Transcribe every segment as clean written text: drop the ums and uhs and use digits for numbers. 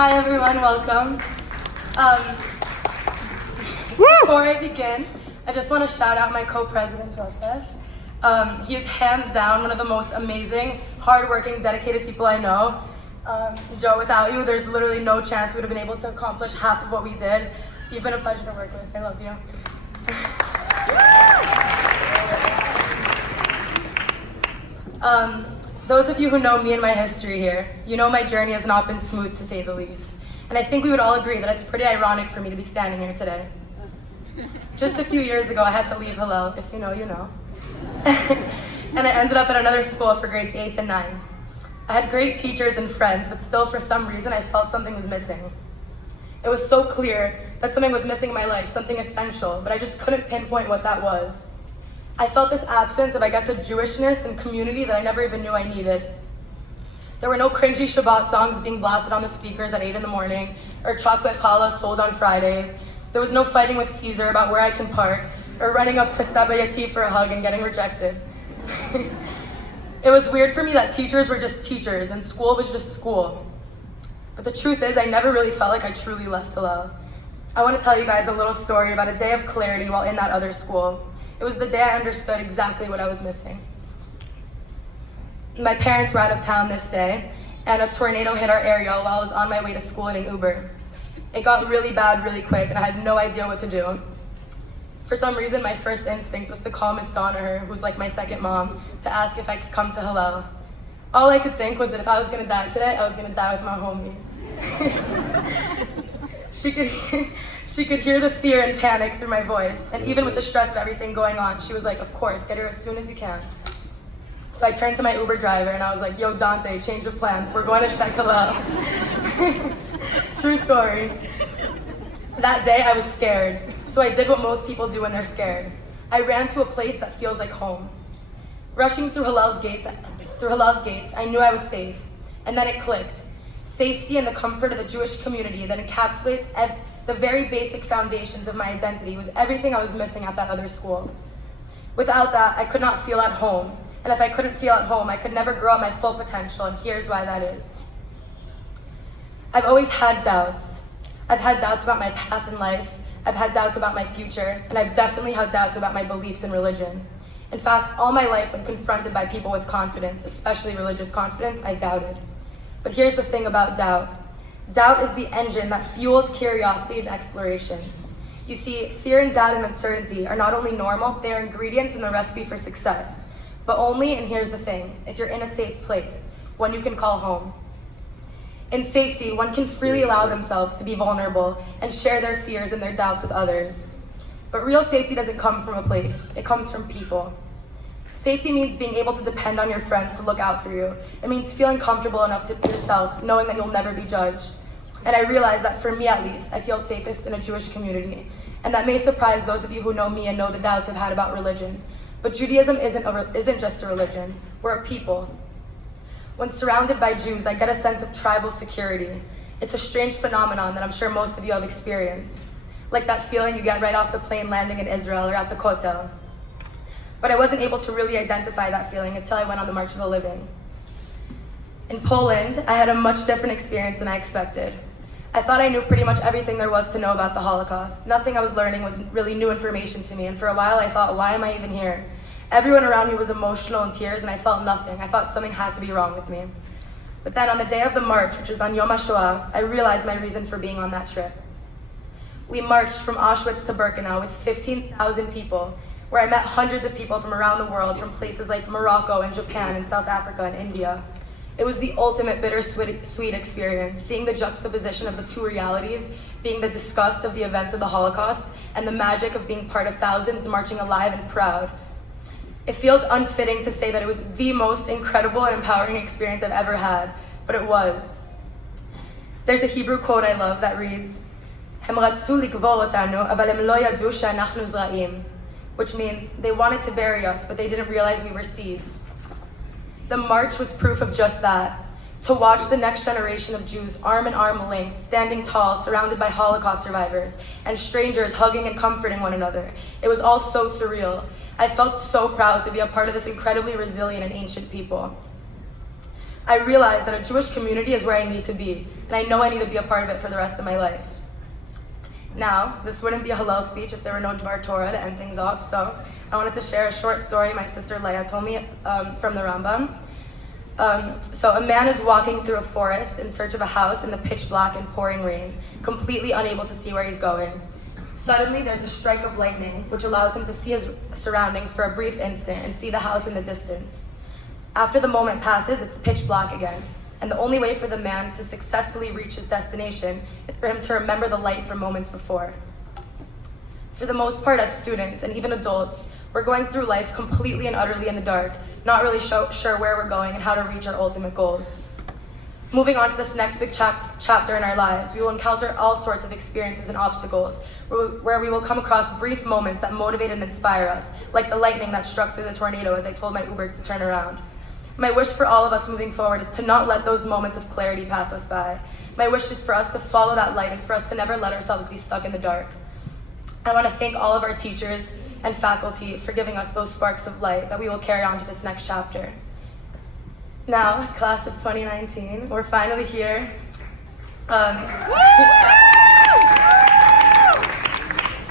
Hi everyone, welcome. Before I begin, I just want to shout out my co-president, Joseph. He is hands down one of the most amazing, hardworking, dedicated people I know. Joe, without you, there's literally no chance we would have been able to accomplish half of what we did. You've been a pleasure to work with. I love you. Those of you who know me and my history here, you know my journey has not been smooth to say the least. And I think we would all agree that it's pretty ironic for me to be standing here today. Just a few years ago, I had to leave Hillel. If you know, you know. And I ended up at another school for grades 8th and 9th. I had great teachers and friends, but still for some reason I felt something was missing. It was so clear that something was missing in my life, something essential, but I just couldn't pinpoint what that was. I felt this absence of, I guess, a Jewishness and community that I never even knew I needed. There were no cringy Shabbat songs being blasted on the speakers at 8 in the morning, or chocolate challah sold on Fridays. There was no fighting with Caesar about where I can park, or running up to Saba Yati for a hug and getting rejected. It was weird for me that teachers were just teachers, and school was just school. But the truth is, I never really felt like I truly left Hillel. I want to tell you guys a little story about a day of clarity while in that other school. It was the day I understood exactly what I was missing. My parents were out of town this day, and a tornado hit our area while I was on my way to school in an Uber. It got really bad really quick, and I had no idea what to do. For some reason, my first instinct was to call Miss Donaher, who's like my second mom, to ask if I could come to Hillel. All I could think was that if I was gonna die today, I was gonna die with my homies. She could hear the fear and panic through my voice, and even with the stress of everything going on, she was like, of course, get here as soon as you can. So I turned to my Uber driver and I was like, yo, Dante, change of plans. We're going to Shek Hillel. True story. That day I was scared, so I did what most people do when they're scared. I ran to a place that feels like home. Rushing through Hillel's gates, I knew I was safe, and then it clicked. Safety and the comfort of the Jewish community that encapsulates the very basic foundations of my identity was everything I was missing at that other school. Without that, I could not feel at home, and if I couldn't feel at home, I could never grow at my full potential, and here's why that is. I've always had doubts. I've had doubts about my path in life, I've had doubts about my future, and I've definitely had doubts about my beliefs in religion. In fact, all my life when confronted by people with confidence, especially religious confidence, I doubted. But here's the thing about doubt. Doubt is the engine that fuels curiosity and exploration. You see, fear and doubt and uncertainty are not only normal, they are ingredients in the recipe for success. But only, and here's the thing, if you're in a safe place, one you can call home. In safety, one can freely allow themselves to be vulnerable and share their fears and their doubts with others. But real safety doesn't come from a place, it comes from people. Safety means being able to depend on your friends to look out for you. It means feeling comfortable enough to be yourself, knowing that you'll never be judged. And I realize that for me at least, I feel safest in a Jewish community. And that may surprise those of you who know me and know the doubts I've had about religion. But Judaism isn't just a religion, we're a people. When surrounded by Jews, I get a sense of tribal security. It's a strange phenomenon that I'm sure most of you have experienced. Like that feeling you get right off the plane landing in Israel or at the Kotel. But I wasn't able to really identify that feeling until I went on the March of the Living. In Poland, I had a much different experience than I expected. I thought I knew pretty much everything there was to know about the Holocaust. Nothing I was learning was really new information to me, and for a while I thought, why am I even here? Everyone around me was emotional in tears, and I felt nothing. I thought something had to be wrong with me. But then on the day of the march, which was on Yom HaShoah, I realized my reason for being on that trip. We marched from Auschwitz to Birkenau with 15,000 people, where I met hundreds of people from around the world, from places like Morocco and Japan and South Africa and India. It was the ultimate bittersweet experience, seeing the juxtaposition of the two realities, being the disgust of the events of the Holocaust and the magic of being part of thousands marching alive and proud. It feels unfitting to say that it was the most incredible and empowering experience I've ever had, but it was. There's a Hebrew quote I love that reads, "Hem ratzu likvor otanu, aval hem lo yadu she'anachnu zra'im," which means they wanted to bury us, but they didn't realize we were seeds. The march was proof of just that. To watch the next generation of Jews arm in arm linked, standing tall, surrounded by Holocaust survivors, and strangers hugging and comforting one another. It was all so surreal. I felt so proud to be a part of this incredibly resilient and ancient people. I realized that a Jewish community is where I need to be, and I know I need to be a part of it for the rest of my life. Now, this wouldn't be a Hallel speech if there were no Dvar Torah to end things off, so I wanted to share a short story my sister Leah told me from the Rambam. So a man is walking through a forest in search of a house in the pitch black and pouring rain, completely unable to see where he's going. Suddenly, there's a strike of lightning, which allows him to see his surroundings for a brief instant and see the house in the distance. After the moment passes, it's pitch black again, and the only way for the man to successfully reach his destination is for him to remember the light from moments before. For the most part, as students and even adults, we're going through life completely and utterly in the dark, not really sure where we're going and how to reach our ultimate goals. Moving on to this next big chapter in our lives, we will encounter all sorts of experiences and obstacles, where we will come across brief moments that motivate and inspire us, like the lightning that struck through the tornado as I told my Uber to turn around. My wish for all of us moving forward is to not let those moments of clarity pass us by. My wish is for us to follow that light and for us to never let ourselves be stuck in the dark. I want to thank all of our teachers and faculty for giving us those sparks of light that we will carry on to this next chapter. Now, class of 2019, we're finally here.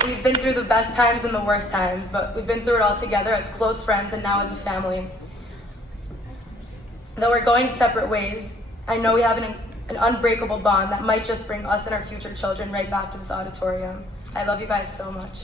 We've been through the best times and the worst times, but we've been through it all together as close friends and now as a family. Though we're going separate ways, I know we have an unbreakable bond that might just bring us and our future children right back to this auditorium. I love you guys so much.